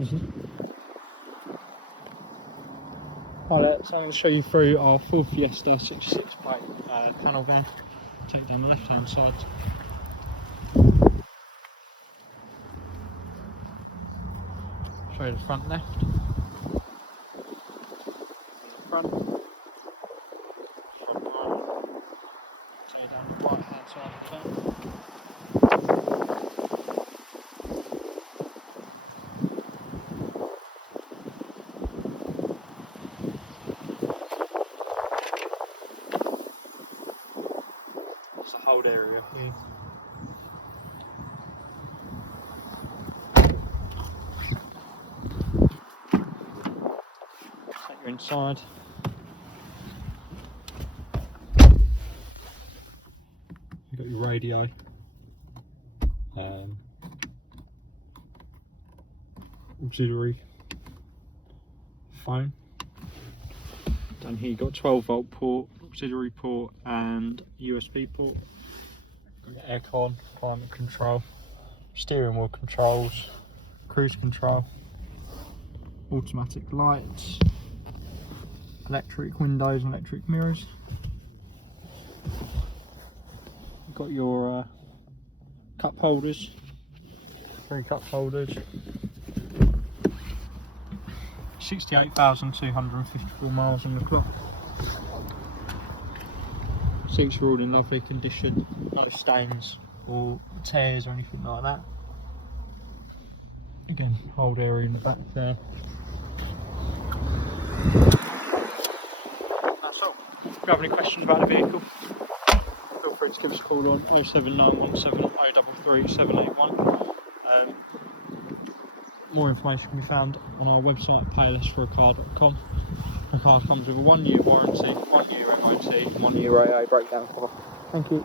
Right, so I'm going to show you through our full Fiesta 66 plate panel van. Take down the left hand side. Show you the front left. Front. Front right. Take down the right hand side of the van. That's the hold area here. You're inside. You've got your radio, auxiliary phone. Down here you've got 12-volt port, auxiliary port and USB port. Got your aircon, climate control, steering wheel controls, cruise control, automatic lights, electric windows and electric mirrors. You've got your cup holders, 3 cup holders, 68,254 miles on the clock. Seats are all in lovely condition, no stains or tears or anything like that. Again, hold area in the back there. That's all. If you have any questions about the vehicle, feel free to give us a call on 07917 033 781. More information can be found on our website paylessforacar.com. The car comes with a 1-year warranty, 1 year MOT, and 1 year AA breakdown cover. Thank you.